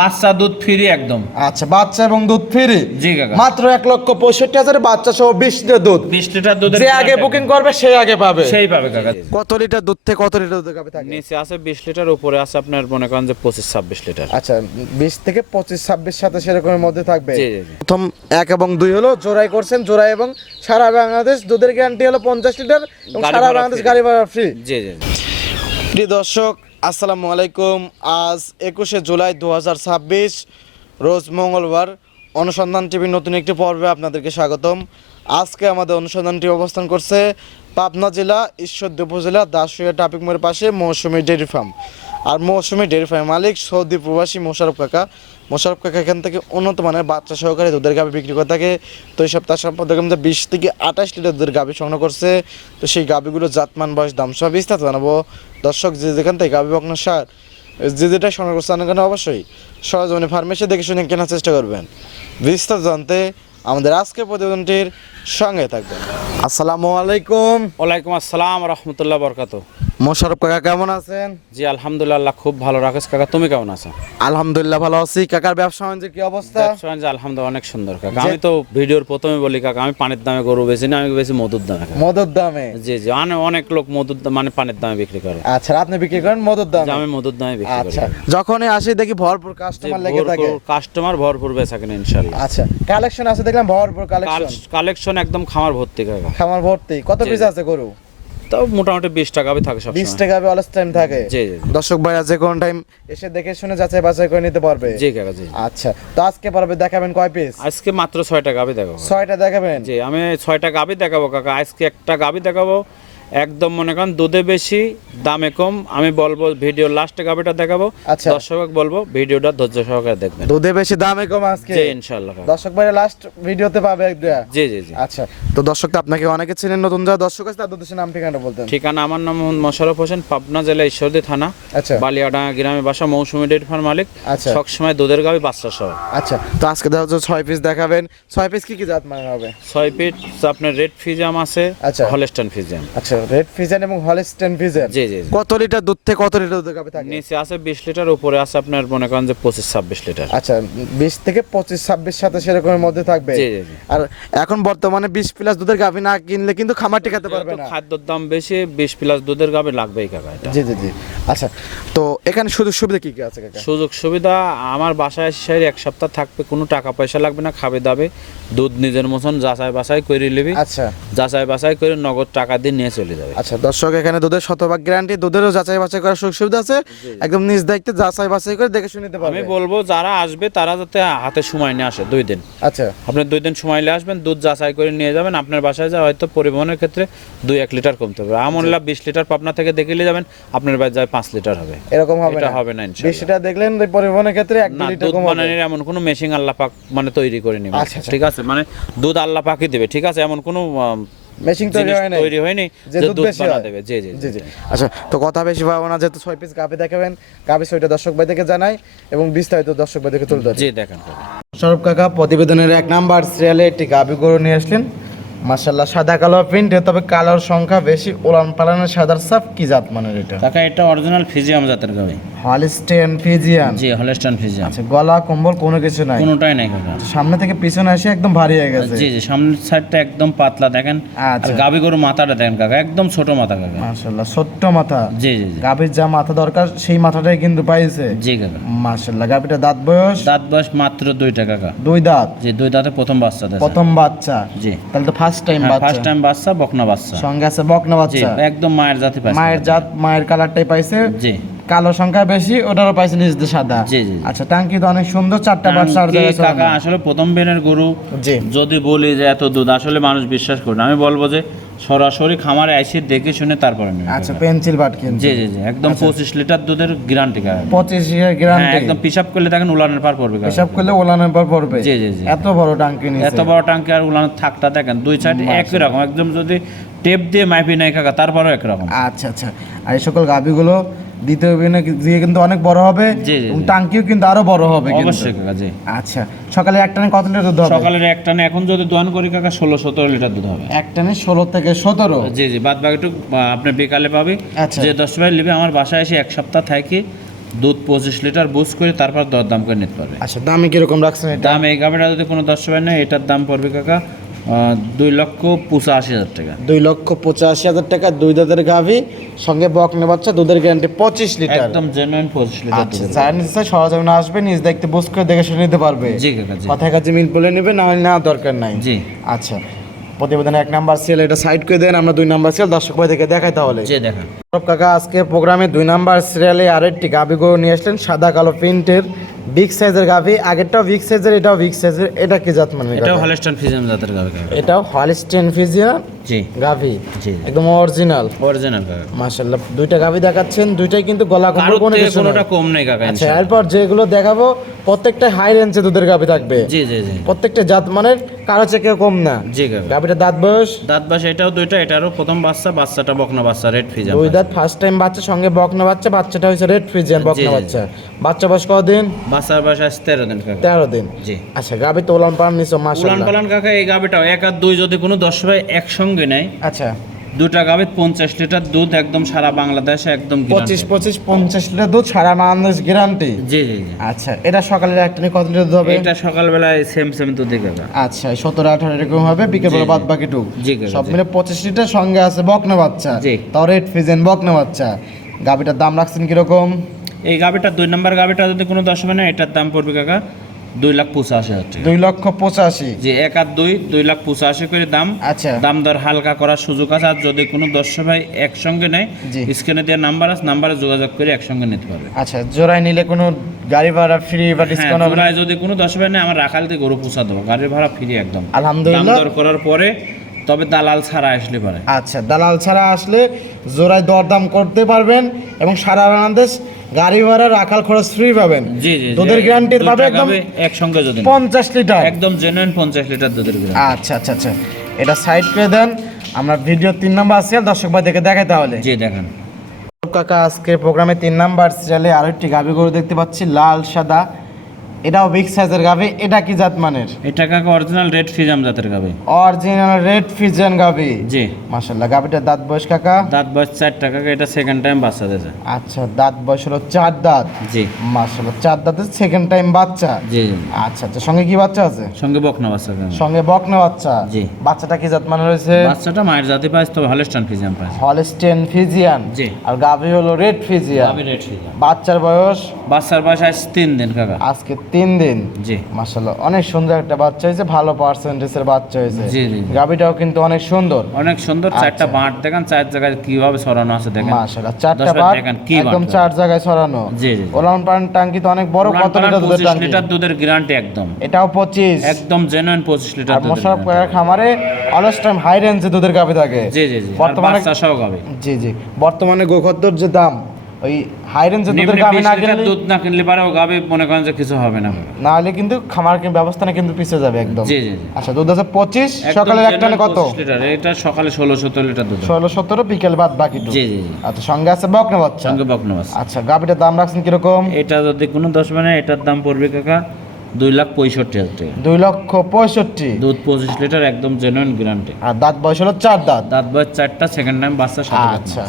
বাচ্চা দুধ ফ্রি একদম। আচ্ছা, বাচ্চা এবং দুধ ফ্রি। জি কাকা। মাত্র 1,65,000 বাচ্চা সহ 20 লিটার দুধ। 20 লিটার দুধের যে আগে বুকিং করবে সে আগে পাবে। সেই পাবে কাকা। কত লিটার দুধ থেকে কত লিটার দুধ থাকে? নিচে আছে 20 লিটার, উপরে আছে আপনার মনে করেন যে 25-26 লিটার। আচ্ছা, 20 থেকে 25-26 সাথে সেরকমের মধ্যে থাকবে। জি জি জি। প্রথম 1 এবং 2 হলো জোড়াই করছেন, জোড়াই এবং সারা বাংলাদেশ দুধের গ্যারান্টি হলো 50 লিটার এবং গাড়ি সারা ভাড়া বাংলাদেশ free। গাড়ি ভাড়া ফ্রি। জি জি জি। প্রিয় দর্শক, আসসালামু আলাইকুম। আজ 21শে জুলাই 2026, রোজ মঙ্গলবার। অনুসন্ধান টিভির নতুন একটি পর্বে আপনাদেরকে স্বাগতম। আজকে আমাদের অনুসন্ধানটি অবস্থান করছে পাবনা জেলা ঈশ্বরদী উপজেলা দাসুয়া ট্রাফিক মোড়ের পাশে মৌসুমী ডেয়ারি ফার্ম। আর মৌসুমী ডেয়ারি ফার্মের মালিক সৌদি প্রবাসী মোশারফ কাকা। মোশারফ কাকা এখান থেকে উন্নত মানের বাচ্চা সহকারে দুধের গাভি বিক্রি করে থাকে। তো এই সপ্তাহ সম্পর্কে 20 থেকে 28 লিটার দুধের গাভি সংগ্রহ করছে। তো সেই গাভিগুলো জাতমান, বয়স, দাম সব বিস্তারিত জানাবো। দর্শক যে যেখান থেকে গাভি বকনা সার যে যেটা সংগ্রহ করছে না কেন অবশ্যই সরজমিনে ফার্মেসে দেখে শুনে কেনার চেষ্টা করবেন। বিস্তারিত জানতে আমাদের আজকের প্রতিবেদনটির সঙ্গে থাকবেন। আসসালামু আলাইকুম। ওয়ালাইকুম আসসালাম রাহমাতুল্লাহ বরকাত। মোশারফ কাকা কেমন আছেন? জি আলহামদুলিল্লাহ খুব ভালো রাখেস কাকা, তুমি কেমন আছো? আলহামদুলিল্লাহ ভালো আছি। কাকার ব্যবসা বাণিজ্যের কি অবস্থা? ব্যবসা বাণিজ্য আলহামদুলিল্লাহ অনেক সুন্দর কাকা। আমি তো ভিডিওর প্রথমে বলি কাকা, আমি পানির দামে গরু বেশি না, আমি বেশি মধুর দামে কাকা। মধুর দামে? জি জি, অনেক লোক মধুর মানে পানির দামে বিক্রি করে। আচ্ছা, আপনি বিক্রি করেন মধুর দামে? আমি মধুর দামে বিক্রি করি। আচ্ছা, যখনই আসি দেখি ভরপুর কাস্টমার লেগে থাকে। কাস্টমার ভরপুর বেচা কিনা ইনশাআল্লাহ। আচ্ছা, কালেকশন আছে দেখলাম, ভরপুর কালেকশন। কালেকশন একদম খামার ভর্তি কাকা। খামার ভর্তি। কত পিস আছে গরু? তাও মোটামুটি 20 টাকা থাকে সব 20 টাকা অলস টাইম থাকে। জি জি। দর্শক ভাইরা যে কোন টাইম এসে দেখে শুনে যাচাই বাছাই করে নিতে পারবে। জি কাকা জি। আচ্ছা, তো আজকে পারবে দেখাবেন কয় পিস? আজকে মাত্র 6 টাকা গাবি দেখাবো। 6টা দেখাবেন? জি, আমি 6টা গাবি দেখাবো কাকা। আজকে একটা গাবি দেখাবো একদম মনে করেন দুধে বেশি দামে কম। আমি বলবো ভিডিও লাস্টে গাবিটা দেখাবো। আচ্ছা। দর্শক বলবো ভিডিওটা ধৈর্য সহকারে দেখবেন। দুধে বেশি দামে কম আজকে? জি ইনশাআল্লাহ কাকা। দর্শক ভাইরা লাস্ট ভিডিওতে পাবে এক দুয়া। জি জি জি। আচ্ছা, তো দর্শক তো আপনাকে অনেকে চেনেন, নতুন যারা দর্শক আছে তাদের দেশের নাম ঠিকানা বলতেন। ঠিকানা আমার নাম মোশাররফ হোসেন, পাবনা জেলা ঈশ্বরদী থানা, আচ্ছা বালিয়াডাঙ্গা গ্রামে বাসা, মৌসুমী ডেয়ারি ফার্ম মালিক। আচ্ছা। সবসময় দুধের গাবি বাচ্চা সহ। আচ্ছা, তো আজকে দেখা যাচ্ছে 6 পিস দেখাবেন। 6 পিস কি কি জাত মানে হবে? 6 পিস আপনার রেড ফিজাম আছে, আচ্ছা। হলস্টাইন ফিজাম। আচ্ছা, রেড ফিজেন এবং হলস্টেইন ফিজেন। জি জি জি। কত লিটার দুধ থেকে কত লিটার দুধ গাবে থাকে? নিচে আছে 20 লিটার, উপরে আছে আপনার মনে করেন যে 25-26 লিটার। আচ্ছা, 20 থেকে 25-26 সাথে সেরকমের মধ্যে থাকবে। জি জি জি। আর এখন বর্তমানে 20 প্লাস দুধের গাভী না কিনলে কিন্তু খামার টিকাতে পারবে না। খাদ্যের দাম বেশি, 20 প্লাস দুধের গাবে লাগবেই কাকা এটা। জি জি জি। আচ্ছা, তো এখানে সুযোগ সুবিধা কি কি আছে কাকা? সুযোগ সুবিধা আমার বাসায় এসে 1 সপ্তাহ থাকবে, কোনো টাকা পয়সা লাগবে না, খাবে দাবে, দুধ নিজের মতন যাচাই বাছাই করে নিবি। আচ্ছা যাচাই বাছাই করে নগদ টাকা দিয়ে নিয়ে চলে যাবে। আচ্ছা, দর্শক এখানে দুধের শতভাগ গ্যারান্টি, দুধেরও যাচাই বাছাই করার সুযোগ সুবিধা আছে। একদম নিজ দায়িত্বে যাচাই বাছাই করে দেখে শুনে নিতে পারবে। আমি বলবো যারা আসবে তারা যাতে হাতে সময় নিয়ে আসে 2 দিন। আচ্ছা আপনি 2 দিন সময় নিয়ে আসবেন, দুধ যাচাই করে নিয়ে যাবেন। আপনার বাসায় যা হয়তো পরিবহনের ক্ষেত্রে 2-1 লিটার কমতে হবে। আমনলা 20 লিটার পাবনা থেকে দেখে নিয়ে যাবেন, আপনার বাসায় যায় 5 লিটার হবে। এরকম হবে এটা না? হবে না ইনশাআল্লাহ। 20টা দেখলেন যে পরিবহনের ক্ষেত্রে 1 না, লিটার দুধ কম হবে। বানানোর এমন কোনো মেশিন আল্লাহ পাক মানে তৈরি করে নিবে। আচ্ছা, আচ্ছা। ঠিক আছে, মানে দুধ আল্লাহ পাকই দেবে। ঠিক আছে, এমন কোনো মেশিন তৈরি হয় না, তৈরি হয়নি যে যে দুধ দুধ বেশি বানা হয়। দেবে। জি জি জি জি। আচ্ছা, তো কথা বেশি পাবো না, যেহেতু 6 পিস গাভী দেখাবেন, গাভী 6টা দর্শক ভাই থেকে জানাই এবং বিস্তারিত দর্শক ভাই থেকে তুলে ধরি। জি দেখেন কাকা। সৌরভ কাকা প্রতিবেদনের 1 নাম্বার সিরিয়ালে একটি গাভী গরু নিয়ে আসলেন। মাশাআল্লাহ, সাদা কালো প্রিন্ট, তবে কালোর সংখ্যা বেশি, ওলান পালানের সাদার সাপ। কি জাত মানের এটা? কাকা এটা অরিজিনাল ফিজিয়াম জাতের গাবি। Holstein Friesian? জি হলস্টাইন ফিজিয়াম। আচ্ছা, গলা কম্বল কোনো কিছু নাই? কোনোটাই নাই কাকা। সামনে থেকে পিছনে এসে একদম ভারী হয়ে গেছে। জি জি, সামনের সাইডটা একদম পাতলা দেখেন। আর আচ্ছা। গাবি গরু মাথাটা দেখেন কাকা, একদম ছোট মাথা কাকা। মাশাআল্লাহ, ছোট্ট মাথা। জি জি জি। গাভীর যা মাথা দরকার সেই মাথাটাই কিন্তু পাইছে। জি কাকা। মাশাআল্লাহ, গাভীটা দাঁত বয়স? দাঁত বয়স মাত্র 2টা কাকা। 2 দাঁত? জি, 2 দাঁতে প্রথম বাচ্চা দেয়। প্রথম বাচ্চা? জি। তাহলে তো ফার্স্ট টাইম ফার্স্ট বাচ্চা। টাইম বাচ্চা, বকনা বাচ্চা। সঙ্গে আছে বকনা জি, বাচ্চা? একদম মায়ের জাতি পাইছে। মায়ের জাত, মায়ের কালারটাই পাইছে। জি। কালো সংখ্যা বেশি, ওটারও পাইছে নিজ দিয়ে সাদা। জি, জি। আচ্ছা, টাঙ্কি তো অনেক সুন্দর, 4টা বাচ্চা আর জায়গায় কাকা চড়ানো। আসলে প্রথম বেনের গরু জি। যদি বলি যে এত দুধ, আসলে মানুষ বিশ্বাস করে না। আমি বলবো যে সরাসরি খামারে এসে দেখে শুনে তারপরে নেবে। আচ্ছা, পেন্সিল বাট কিন্তু? জি জি জি, একদম 25 লিটার দুধের গ্যারান্টি কাকা। 25 এর হ্যাঁ, গ্যারান্টি? একদম পিসাব করলে দেখেন উলানের পার পড়বে কাকা। হিসাব করলে ওলানের পর পড়বে? জি জি জি। এত বড় টাঙ্কি নিছে? এত বড় টাঙ্কি আর উলানের থাকটা দেখেন, 2 সাইড একই রকম, একদম যদি টেপ দিয়ে মাইপি নাই কাকা তারপরেও একরকম। আচ্ছা আচ্ছা। আর এই সকল গাভীগুলো দ্বিতীয় বিনে দিয়ে কিন্তু অনেক বড় হবে জি, জি, এবং জি। টাঙ্কিও কিন্তু আরো বড় হবে কিন্তু। অবশ্যই কাকা জি। আচ্ছা, সকালে এক টানে কত লিটার দুধ হবে? সকালের এক টানে এখন যদি দোয়ান করি কাকা 16-17 লিটার দুধ হবে। এক টানে 16 থেকে 17? জি জি, বাদ বাকিটুকু আপনি বিকালে পাবি। আচ্ছা। যে 10 ভাই নেবে আমার বাসায় এসে 1 সপ্তাহ থাকি দুধ 25 লিটার বুঝ করে তারপর দরদাম করে নিতে পারবে। আচ্ছা, দামে কিরকম রাখছেন এটা? দাম এই গাভিটা যদি কোনো দর্শক ভাই নেয়, এটার দাম পড়বে কাকা 2,85,000 টাকা। 2,85,000 টাকা, দুই দাঁতের গাভী, সঙ্গে বকনা বাচ্চা, দুধের গ্যারান্টি 25 লিটার। একদম জেনুইন 25 লিটার আচ্ছা, দুধের। যারা নিতে চায় সরজমিনে আসবে, নিজ দেখতে বুঝ করে দেখে শুনে নিতে পারবে। জি কাকা, জি কথায় কাজে মিল বলে নেবে, না হয় না দরকার নাই। জি। আচ্ছা, প্রতিবেদনে 1 নাম্বার সেল এটা সাইড করে দেন, আমরা 2 নাম্বার সেল দর্শক ভাই দেখে দেখাই তাহলে। জি দেখান। কাকা আজকে প্রোগ্রামে 2 নাম্বার সিরিয়ালে আরেকটি গাভী গরু নিয়ে আসলেন, সাদা কালো প্রিন্টের বিগ সাইজের গাভী। আগেরটাও বিগ সাইজের, এটাও বিগ সাইজের। এটা কি জাত মানে? এটাও হলস্টাইন ফ্রিজিয়ান জাতের গাভি কাকা। এটাও হলস্টেইন ফ্রিজিয়ান জি গাভী, জি একদম অরিজিনাল। অরিজিনাল কাকা। মাশাআল্লাহ, দুইটা গাভী দেখাচ্ছেন, দুইটাই কিন্তু গলা কারোর কম্বল কোনো থেকে কিছু কোনোটা না। কম নেই কাকা। আচ্ছা, এরপর যেগুলো দেখাবো প্রত্যেকটা হাই রেঞ্জে দুধের গাভী থাকবে। জি জি জি প্রত্যেকটা জাত মানের, কারো চেয়ে কেউ কম না। জি কাকা। গাভীটা দাঁত বয়স দাঁত বাস এটাও দুইটা, এটারও প্রথম বাচ্চা, বাচ্চাটা বকনা বাচ্চা রেড ফ্রিজিয়ান। দুই দাঁত, ফার্স্ট টাইম বাচ্চা, সঙ্গে বকনা বাচ্চা। বাচ্চাটা হয়েছে রেড ফ্রিজিয়ান জি, বকনা জি, বাচ্চা। বাচ্চা বয়স কতদিন? বাচ্চার বয়স আজ 13 দিন কাকা। 13 দিন। জি। আচ্ছা, গাভী তো ওলান পালান নিছো উলান মাশাআল্লাহ। পালান কাকা, এই গাভিটাও 1 আর 2 যদি কোনো দর্শক ভাই একসঙ্গে নেয়, আচ্ছা, দুটা গাভি 50 লিটার দুধ, একদম সারা বাংলাদেশে একদম 25-50 লিটার দুধ, সারা বাংলাদেশ গ্যারান্টি। জি জি জি। আচ্ছা, এটা সকালের একটা নিয়ে কত লিটার দুধ হবে? এটা সকালবেলায় সেম দুধ কাকা। আচ্ছা, 17-18 এরকম হবে, বিকেলবেলা জি, বাদ বাকি টুক। জি কাকা, সব জি। মিলে 25 লিটার, সঙ্গে আছে বকনা বাচ্চা। জি। তাও রেড ফ্রিজিয়ান বকনা বাচ্চা। গাভীটার দাম রাখছেন কিরকম? এই গাভিটা 2 নম্বর গাভিটা যদি কোনো দর্শক নেয়, এটার দাম পড়বে কাকা 2,85,000 টাকা। 2,85,000। জি, 1 আর 2 2,85,000 করে দাম। আচ্ছা, দাম দর হালকা করার সুযোগ আছে। আর যদি কোনো দর্শক ভাই একসঙ্গে নেয়, জি। স্ক্রিনে দেওয়া নাম্বার আছে, নাম্বারে যোগাযোগ করে একসঙ্গে নিতে পারবে। আচ্ছা, জোড়ায় নিলে কোনো গাড়ি ভাড়া ফ্রি বা হ্যাঁ, ডিসকাউন্ট হবে? জোড়ায় যদি কোনো দর্শক ভাই নেয়, আমার রাখাল দিয়ে গরু পোষা দেবো, গাড়ির ভাড়া ফ্রি একদম। দাম আলহামদুলিল্লাহ। দর করার পরে তবে দালাল ছাড়া আসলে পারে। আচ্ছা, দালাল ছাড়া আসলে জোড়ায় দরদাম করতে পারবেন এবং সারা বাংলাদেশ গাড়ি ভাড়া রাখাল খরচ ফ্রি পাবেন। জি জি। দুধের গ্যারান্টি দুইটা পাবে একদম গাভী একসঙ্গে যদি নেয়, 50 লিটার। একদম জেনুইন 50 লিটার দুধের গ্যারান্টি। আচ্ছা আচ্ছা আচ্ছা, এটা সাইড করে দেন, আমরা ভিডিও 3 নাম্বার আছে দর্শক ভাই দেখে দেখাই তাহলে। জি দেখান। কাকা আজকে প্রোগ্রামে 3 নাম্বার সিরিয়ালে আরেকটি গাভী গরু দেখতে পাচ্ছি, লাল সাদা। এটাও বিগ সাইজের গাভী। এটা কি জাত মানের? এটা কাকা অরিজিনাল রেড ফ্রিজাম জাতের গাভী। অরিজিনাল রেড ফ্রিজিয়ান গাভী। জি। মাশাআল্লাহ, গাভীটার দাঁত বয়স কাকা? দাঁত বয়স 4 টাকা, এটা সেকেন্ড টাইম বাচ্চা দিয়েছে। আচ্ছা, দাঁত বয়স হলো 4 দাঁত। জি মাশাআল্লাহ, 4 দাঁতের সেকেন্ড টাইম বাচ্চা। জি জি। আচ্ছা আচ্ছা, সঙ্গে কি বাচ্চা আছে? সঙ্গে বকনা বাচ্চা কাকা। সঙ্গে বকনা বাচ্চা। জি। বাচ্চাটা কি জাত মানে রয়েছে? বাচ্চাটা মায়ের জাতি পাইছে, তবে হলস্টাইন ফ্রিজিয়াম পাইছে। Holstein Friesian. জি। আর গাভী হলো রেড ফ্রিজিয়ান। গাভী রেড ফ্রিজিয়াম। বাচ্চার বয়স? বাচ্চার বয়স আজ 3 দিন কাকা। আজকে 3 দিন। জি মাশাআল্লাহ, অনেক সুন্দর একটা বাচ্চা হয়েছে, ভালো পার্সেন্টেজের বাচ্চা হয়েছে। জি, জি, জি। গাভীটাও কিন্তু অনেক সুন্দর। অনেক সুন্দর। 4টা বাঁট দেখেন, 4 জায়গায় কিভাবে ছড়ানো আছে দেখেন। মাশাআল্লাহ, 4টা দর্শক বাট দেখেন কি একদম বাট। 4 জায়গায় ছড়ানো। জি, জি, জি। ওলান পালান টাঙ্কি তো অনেক বড়। কত লিটার দুধের 25 টাঙ্কি? লিটার দুধের গ্যারান্টি একদম। এটাও 25। একদম জেনুইন 25 লিটার আর দুধের মোশাররফ guarantee। কয়ের খামারে অলস টাইম হাই রেঞ্জে দুধের গাভী থাকে। জি জি জি। বর্তমানে বাচ্চা সহ গাভী। জি জি, বর্তমানে গোখদ্দর যে দাম, ওই হাই রেঞ্জের দুধের নিম্নে গাভী 20 না লিটার কিনলে, দুধ না কিনলে পারে ও গাভী মনে করেন যে কিছু হবে না। না হলে কিন্তু খামার ব্যবস্থা না কিন্তু পিছিয়ে যাবে একদম। জি জি জি। আচ্ছা, দুধ আছে 25, একদম সকালের এক টানে genuine কত? 25 লিটার। এটা সকালে 16-17 লিটার দুধ। 16-17, বিকেল বাদ বাকি দুধ। জি জি জি। আচ্ছা, সঙ্গে আছে বকনা বাচ্চা। সঙ্গে বকনা বাচ্চা। আচ্ছা, গাভীটার দাম রাখছেন কিরকম? এটা যদি কোনো 10 মানে এটার দাম পড়বে কাকা 2,65,000 টাকা। 2,65,000। দুধ 25 লিটার, একদম জেনুইন গ্যারান্টি। আর দাঁত বয়স হলো 4 দাঁত। দাঁত বয়স 4টা, সেকেন্ড টাইম বাচ্চা সাথে। আচ্ছা,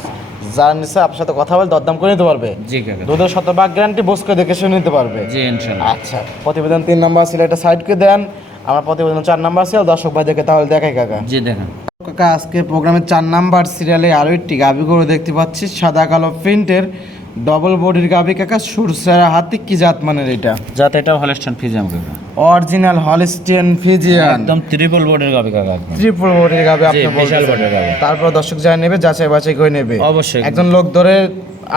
যার নিচে আপনার সাথে কথা বলে দরদাম করে নিতে পারবে। জি কাকা। দুধের 100% গ্যারান্টি, বসকে দেখে শুনে নিতে পারবে। জি ইনশাআল্লাহ। আচ্ছা, প্রতিবেদন 3 নাম্বার ছিল, এটা সাইড করে দেন। আমরা প্রতিবেদন 4 নাম্বার ছিল, দর্শক ভাই দেখে তাহলে দেখাই কাকা। জি দেখেন। কাকা আজকে প্রোগ্রামের 4 নাম্বার সিরিয়ালে আরো একটি গাভী গরু দেখতে পাচ্ছি, সাদা কালো প্রিন্টের ডবল বডির গাভী কাকা, সুরসারা হাতি। কি জাত মানের এটা? যাতে এটা হলস্টাইন ফ্রিজিয়াম কাকা। Original Holstein Friesian. একদম ট্রিপল বডির গাভী কাকা একদম। ত্রিপুল বডির গাভী আপনি জি, বিশাল বলছেন। বডির গাভী। তারপর দর্শক যা নেবে যাচাই বাছাই করে নেবে। অবশ্যই। একজন লোক ধরে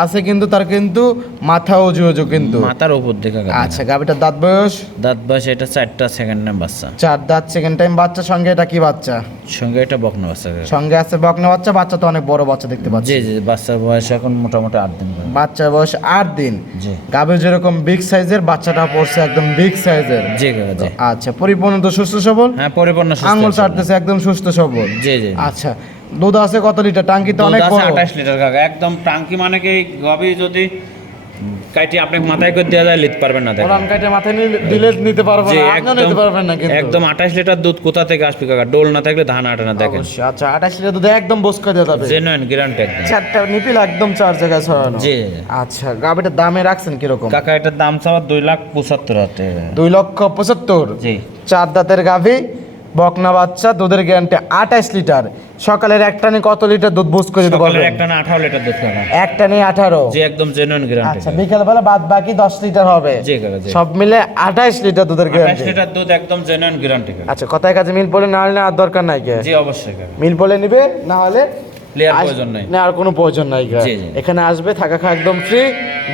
আছে কিন্তু তার কিন্তু মাথা উজু উজু কিন্তু। মাথার উপর দেখা কাকা। আচ্ছা, গাভীটার দাঁত বয়স? দাঁত বয়স এটা 4টা, সেকেন্ড টাইম বাচ্চা। 4 দাঁত, সেকেন্ড টাইম বাচ্চা। সঙ্গে এটা কি বাচ্চা? সঙ্গে এটা বকনা বাচ্চা কাকা। সঙ্গে আছে বকনা বাচ্চা। বাচ্চা তো অনেক বড় বাচ্চা দেখতে পাচ্ছি। জি জি। বাচ্চার বয়স এখন মোটামুটি 8 দিন করে। বাচ্চার বয়স 8 দিন। জি গাভী যেরকম বিগ সাইজের, বাচ্চাটা পড়ছে একদম বিগ সাইজের। জি কাকা। জি। আচ্ছা, পরিপূর্ণ তো সুস্থ সবল? হ্যাঁ, পরিপূর্ণ সুস্থ আঙুল আছে। চাটতেছে একদম সুস্থ সবল। জি জি। আচ্ছা, দুধ আছে কত লিটার? টাঙ্কি তো দুধ অনেক আছে বড়। 28 লিটার কাকা। একদম টাঙ্কি মানে কি গাভী যদি কাইটি আপনাকে মাথায় করে দেওয়া যায় নিতে পারবেন না দেখেন। ওলান কাটে মাথায় দিলে নিতে পারবেন জি, না, আপনিও নিতে পারবেন না কিন্তু। একদম 28 লিটার দুধ কোথা থেকে আসবে কাকা, ডোল না থাকলে ধান আটে না দেখেন। অবশ্যই। আচ্ছা 28 লিটার দুধ একদম বস করে দেওয়া যাবে, জেনুইন গ্যারান্টি একদম। চারটা নিপিল একদম 4 জায়গায় ছড়ানো। জি আচ্ছা গাবিটার দামে রাখছেন কিরকম? কাকা এটার দাম চাওয়া 2,75,000 টাকা। 2,75,000। জি 4 দাঁতের গাভি, বকনা বাচ্চা, দুধের গ্যারান্টি 28 লিটার। সকালের একটা নিয়ে কত লিটার দুধ বুঝ করে দিতে সকালের পারবেন? একটা না 18 লিটার দুধ কাকা। একটা নিয়ে 18। জি একদম জেনুইন গ্যারান্টি। আচ্ছা বিকেলবেলা বাদ বাকি 10 লিটার হবে। জি কাকা জি। সব মিলে 28 লিটার দুধের 28 গ্যারান্টি। লিটার দুধ একদম জেনুইন গ্যারান্টি কাকা। আচ্ছা কথায় কাছে মিল পড়লে না হলে আর দরকার নাই কে? জি অবশ্যই কাকা। মিল পড়লে নিবে, না হলে ক্লিয়ার প্রয়োজন নাই। না আর কোনো প্রয়োজন নাই কে? জি, জি। এখানে আসবে, থাকা খাওয়া একদম ফ্রি,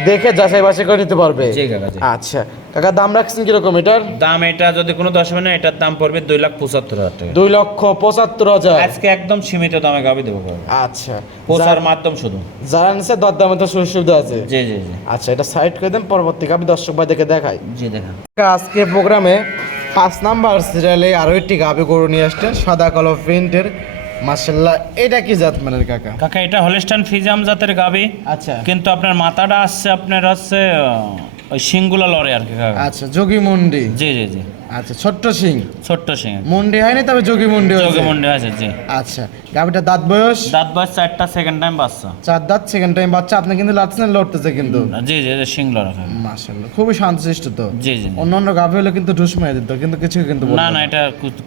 দেখে যাচাই বাছাই করে নিতে পারবে। জি কাকা জি। আচ্ছা কাকা দাম রাখছেন কিরকম এটার? দাম এটা যদি কোনো 10 হবে না, এটার দাম পড়বে 2,75,000 টাকা। 2,75,000। আজকে একদম সীমিত দামে গাবি দেবো কাকা। আচ্ছা পোষার মাধ্যম শুধু। যারা নিচ্ছে দরদামে তো সুযোগ সুবিধা আছে। জি জি জি। আচ্ছা এটা সাইড করে দেন, পরবর্তী গাবি দর্শক ভাই দেখে দেখাই। জি দেখেন। আজকে প্রোগ্রামে 5 নাম্বার সিরিয়ালে আরো একটি গাবি গরু নিয়ে আসছেন, সাদা কালো প্রিন্টের। মাশাআল্লাহ, এটা কি জাত মানের কাকা? কাকা এটা হলস্টাইন ফ্রিজিয়াম জাতের গাবি, আচ্ছা কিন্তু আপনার মাথাটা আসছে আপনার হচ্ছে ওই সিংগুলা লড়ে আর কি কাকা। আচ্ছা যোগী মুন্ডি। জি জি জি। আচ্ছা ছোট্ট সিং, ছোট্ট সিং মুন্ডি হয়নি তবে যোগী মুন্ডি হয়েছে। চোখে মন্ডে আছে জি। আচ্ছা গাবিটা দাঁত বয়স? দাঁত বয়স 4টা, সেকেন্ড টাইম বাচ্চা। 4 দাঁত, সেকেন্ড টাইম বাচ্চা। আপনি কিন্তু লাটছেন, লড়তেছে কিন্তু। জি জি জি, সিং লড়া খাবে। মাশাআল্লাহ খুবই শান্তশিষ্ট তো। জি জি। অন্যান্য গাভি হলে কিন্তু ঢুস মেরে দিত, কিন্তু কিছু কিন্তু বলবে না না, এটা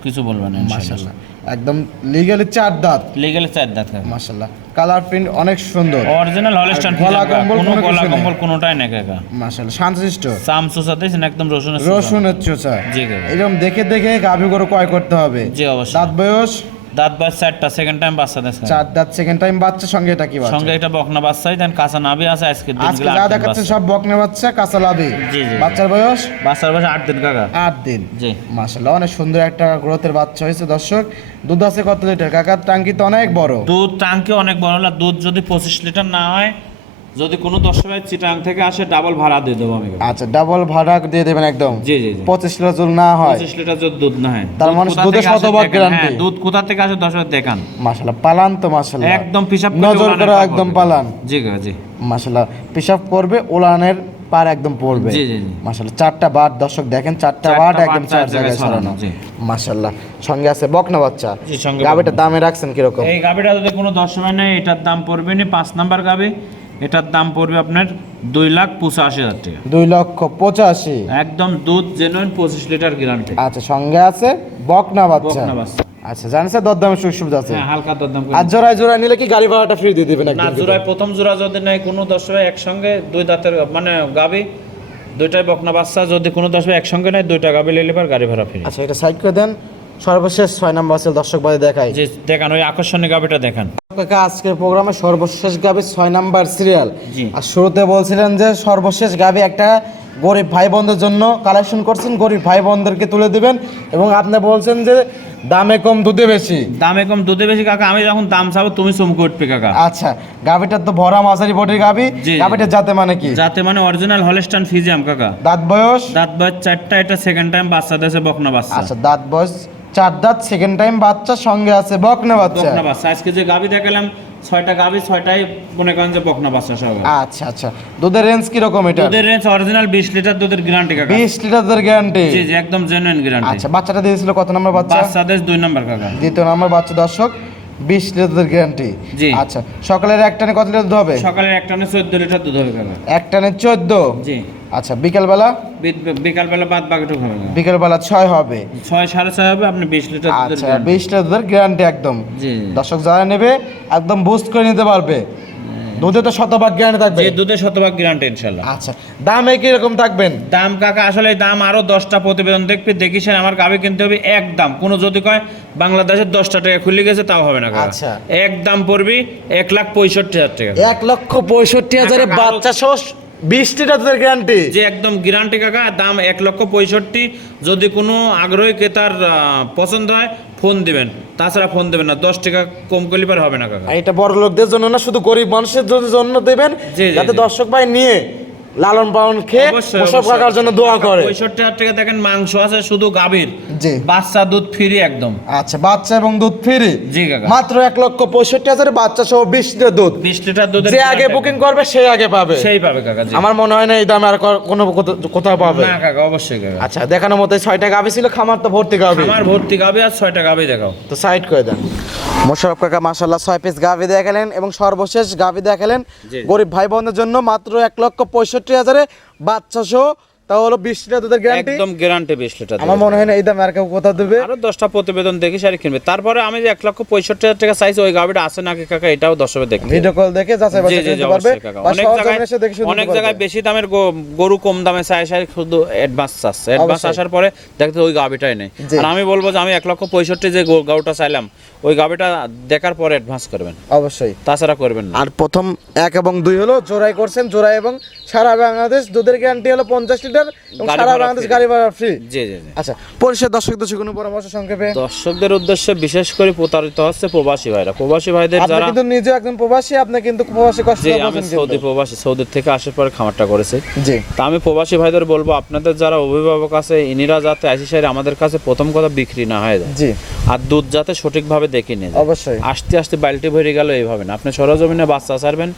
কিছু বলবেন না ইনশাআল্লাহ। মাশাআল্লাহ একদম লিগ্যালি 4 দাঁত। লিগ্যালি 4 দাঁত কাকা। মাশাআল্লাহ কালার প্রিন্ট অনেক সুন্দর। অরিজিনাল হলস্টাইন আর গলা ফ্রিজিয়াম, কম্বল কোনো কোনো গলা কিছু নেই। কম্বল কোনোটাই নেই কাকা। মাশাআল্লাহ শান্তশিষ্ট। চামচুসা দিয়েছেন একদম রসুনের রসুনের চোচা। জি কাকা। এরকম দেখে দেখে গাভি গরু ক্রয় করতে হবে। জি অবশ্যই। দাঁত বয়স? দাঁত বয়স 4টা, সেকেন্ড টাইম বাচ্চা দিয়েছে। 4 দাঁত, সেকেন্ড টাইম বাচ্চা। সঙ্গে এটা কি বাচ্চা? সঙ্গে একটা বকনা বাচ্চাই দেন, কাঁচা নাভি আছে। আজকে আজকে যা দেখাচ্ছে সব বকনা বাচ্চা, কাঁচা লাভি। জি, জি। বাচ্চার বয়স? বাচ্চার বয়স 8 দিন কাকা। 8 দিন। জি। মাশাআল্লাহ অনেক সুন্দর একটা গ্রোথের বাচ্চা হয়েছে দর্শক। দুধ আছে কত লিটার কাকার? টাঙ্কি তো অনেক বড়। দুধ টাঙ্কি অনেক বড় হলো। দুধ যদি 25 লিটার না হয়, যদি কোনো 10 ভাই চিটাং থেকে আসে, ডাবল ভাড়া দিয়ে দেবো আমি কাকা। আচ্ছা ডাবল ভাড়া দিয়ে দেবেন একদম। জি জি জি। 25 লিটার যদি না হয়? 25 লিটার যদি দুধ না হয়, তার দুধ মানে কোথা দুধে থেকে আসে শতভাগ দেখেন। গ্যারান্টি। হ্যাঁ, দুধ কোথা থেকে আসে 10 বার দেখান। মাশাআল্লাহ পালান তো মাশাআল্লাহ একদম পিসাব নজর করে একদম পালান। জি কাকা জি। মাশাআল্লাহ পিশাব করবে, ওলানের পার একদম পড়বে। জি, জি, জি। মাশাআল্লাহ 4টা বার দর্শক দেখেন, 4টা বার একদম 4 জায়গায় ছড়ানো। জি। মাশাআল্লাহ সঙ্গে আছে বকনা বাচ্চা। জি, সঙ্গে গাবিটা দামে রাখছেন কিরকম? এই গাবিটা যদি কোনো 10 ভাই নেয়, এটার দাম পড়বে না 5 নাম্বার গাবি। এটার দাম পড়বে আপনার 2,85,000 টাকা। 2,85,000। একদম দুধ জেনুইন 25 লিটার গ্যারান্টি। আচ্ছা সঙ্গে আছে বকনা বাচ্চা। বকনা বাচ্চা। আচ্ছা জানেন দরদামের সুযোগ সুবিধা আছে? হ্যাঁ, হালকা দরদাম করে। আর জোড়ায় জোড়ায় নিলে কি গাড়ি ভাড়াটা ফ্রি দিয়ে দিবেন না, একদম? জোড়ায় প্রথম জোড়া যদি নেয় কোনো 10 ভাই একসঙ্গে, 2 দাঁতের মানে গাবি, দুইটাই বকনা বাচ্চা, যদি কোনো 10 ভাই একসঙ্গে নেয়, 2টা গাবি নিলে পর গাড়ি ভাড়া ফ্রি। আচ্ছা এটা সাইড করে দেন। সর্বশেষ 6 নাম্বার আছে দর্শক ভাই দেখাই। যে দেখান ওই আকর্ষণীয় গাবিটা দেখান। কাকা আজকের প্রোগ্রামে সর্বশেষ গাবি 6 নাম্বার সিরিয়াল। জি। আর শুরুতে বলছিলেন যে সর্বশেষ গাবি একটা গরিব ভাই বোনদের জন্য কালেকশন করছেন, গরিব ভাই বোনদেরকে তুলে দিবেন, এবং আপনি বলছেন যে দামে কম দুধে বেশি। দামে কম দুধে বেশি কাকা। আমি যখন দাম চাবো তুমি চমকে উঠবে কাকা। আচ্ছা গাবিটার তো ভরা মাঝারি বডির গাবি। জি। গাবিটার জাতে মানে কি? যাতে মানে অরিজিনাল হলস্টাইন ফ্রিজিয়াম কাকা। দাঁত বয়স? দাঁত বয়স 4টা, এটা সেকেন্ড টাইম বাচ্চা দিয়েছে, বকনা বাচ্চা। আচ্ছা দাঁত বয়স 4 দাঁত, সেকেন্ড টাইম বাচ্চা। সঙ্গে আছে বকনা বাচ্চা। বকনা বাচ্চা। আজকে যে গাবি দেখালাম 6টা গাবি, 6টাই মনে করেন যে বকনা বাচ্চা সব। আচ্ছা আচ্ছা দুধের রেঞ্জ কি রকম এটা? দুধের রেঞ্জ অরিজিনাল 20 লিটার দুধের গ্যারান্টি কাকা। 20 লিটার দুধের গ্যারান্টি। জি জি, একদম জেনুইন গ্যারান্টি। আচ্ছা বাচ্চাটা দিয়েছিল কত নম্বর বাচ্চা? বাচ্চা দেশ 2 নাম্বার কাকা। দ্বিতীয় নম্বর বাচ্চা দর্শক, 20 লিটার দুধের গ্যারান্টি। জি। আচ্ছা সকালের এক টানে কত লিটার দুধ হবে? সকালে এক টানে 14 লিটার দুধ হবে কাকা। এক টানে 14। জি। আচ্ছা বিকেলবেলা? বিকাল বেলা বাদ বাকিটুকু হবে কাকা। বিকেলবেলা 6 হবে। 6 6.5 হবে। আপনি 20 লিটার দুধের আচ্ছা guarantee। 20 লিটার দুধের গ্যারান্টি একদম। জি জি। দর্শক যারা নেবে একদম বুস্ট করে নিতে পারবে। দুধে তো শতভাগ গ্যারান্টি থাকবে। জি, দুধের শতভাগ গ্যারান্টি ইনশাআল্লাহ। আচ্ছা দামে কি রকম থাকবেন? দাম কাকা আসলে দাম আরো 10টা প্রতিবেদন দেখবি, দেখিস আমার গাবি কিনতে হবে একদম। কোনো যদি কয় বাংলাদেশের 10টা টাকা খুলে গেছে তাও হবে না কাকা। আচ্ছা। একদম পড়বি 1,65,000 টাকা। 1,65,000 বাচ্চা সহ 20 লিটার দুধের গ্যারান্টি। যে একদম গ্যারান্টি কাকা। দাম 1,65,000। যদি কোনো আগ্রহী ক্রেতার পছন্দ হয় ফোন দিবেন, তাছাড়া ফোন দেবেন না। 10 টাকা কম করলে পার হবে না কাকা। আর এটা বড় লোকদের জন্য না, শুধু গরিব মানুষের জন্য দেবেন, জি, জি, যাতে জি। দর্শক ভাই নিয়ে লালন পালন খেয়ে মোশাররফ কাকার জন্য দোয়া করে। 65,000 টাকা দেখেন মাংস আছে শুধু গাভীর, জি বাচ্চা দুধ ফ্রি একদম। আচ্ছা, বাচ্চা এবং দুধ ফ্রি। জি কাকা, মাত্র 1,65,000 বাচ্চা সহ 20 লিটার দুধ। 20 লিটার দুধের যে আগে বুকিং করবে সে আগে পাবে। সেই পাবে কাকা। জি আমার মনে হয় না এই দামে আর কোনো কোথাও পাবে না কাকা, অবশ্যই কাকা। আচ্ছা, দেখানোর মতো 6টা গাভী ছিল, খামার তো ভর্তি গাভী। আমার ভর্তি গাভী আর 6টা গাভী দেখাও। তো সাইড করে দেন। মোশাররফ কাকা মাশাআল্লাহ 6 পিস গাভী দেখালেন এবং সর্বশেষ গাভী দেখালেন জি। গরিব ভাই বোনদের জন্য মাত্র 1,65,000 বাচ্চা সহ, তা হলো 20 লিটার দুধের গ্যারান্টি। একদম গ্যারান্টি 20 লিটার। আমার মনে হয় না এই দামে আর কেউ কোথাও দেবে। আরো 10টা প্রতিবেদন দেখি সারি কিনবে। তারপরে আমি যে 1,65,000 টাকা চাইছি ওই গাভীটা আছে নাকি কাকা এটাও দর্শকে দেখতে ভিডিও কল দেখে যাচাই বাছাই করতে পারবে। বা অনেক সহজ জায়গায় এসে দেখে শুনতে অনেক পারবে। জায়গায় বেশি দামের গরু কম দামে চাই শুধু অ্যাডভান্স চাচ্ছে। অ্যাডভান্স অবশ্যই। আসার পরে দেখতে ওই গাভীটাই নেই। জি। আর আমি বলবো যে আমি 1,65,000 যে গাভীটা চাইলাম ওই গাভীটা দেখার পরে অ্যাডভান্স করবেন, অবশ্যই। তাছাড়া করবেন না। আর প্রথম 1 এবং 2 হলো জোড়াই করছেন, জোড়াই এবং সারা বাংলাদেশ দুধের গ্যারান্টি হলো 50 লিটার এবং গাড়ি সারা ভাড়া বাংলাদেশ free। গাড়ি ভাড়া ফ্রি। জি জি জি। আচ্ছা, পরিশেষ দর্শকদের কোনো পরামর্শ সংক্ষেপে? দর্শকদের উদ্দেশ্যে বিশেষ করে প্রতারিত হচ্ছে প্রবাসী ভাইরা। প্রবাসী ভাইদের আপনি যারা, কিন্তু নিজে একজন প্রবাসী, আপনি কিন্তু প্রবাসী কষ্ট যে আমি পাচ্ছেন সৌদি কিন্তু। প্রবাসী, সৌদি থেকে আসার পরে খামারটা করেছে। জি তা আমি প্রবাসী ভাইদের বলবো আপনাদের যারা অভিভাবক আছে ইনিরা যাতে আইসি সাইড আমাদের কাছে প্রথম কথা বিক্রি না হয়ে যায়, জি আর দুধ যাতে সঠিকভাবে দেখে নিয়ে যায়। অবশ্যই। আস্তে আস্তে বালতি ভরে গেল এইভাবে না, আপনি সরজমিনে বাচ্চা ছাড়বেন,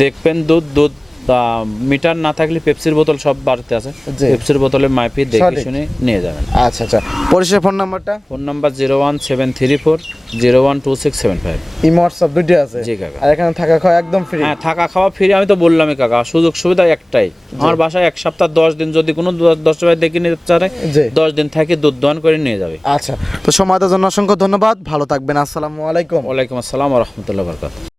দেখবেন দুধ মিটার না থাকলে পেপসির বোতল সব বাড়িতে আছে, জি। পেপসির বোতলে মাইপি দেখে সঠিক। শুনে নিয়ে যাবেন। আচ্ছা আচ্ছা, পরিশেষ ফোন নাম্বারটা? Phone number 01734012675। ইমো হোয়াটসঅ্যাপ দুটোই আছে। জি কাকা। আর এখানে থাকা খাওয়া একদম ফ্রি। হ্যাঁ, থাকা খাওয়া ফ্রি। আমি তো বললামই কাকা, সুযোগ সুবিধা একটাই, আমার বাসায় 1 সপ্তাহ 10 দিন যদি কোনো 10 ভাই দেখে নিতে চায় জি 10 দিন থেকে দুধ দহন করে নিয়ে যাবে। আচ্ছা, তো সময় দেওয়ার জন্য অসংখ্য ধন্যবাদ, ভালো থাকবেন, আসসালামু আলাইকুম। ওয়ালাইকুম আসসালাম ওয়া রাহমাতুল্লাহি ওয়া বারাকাতুহু।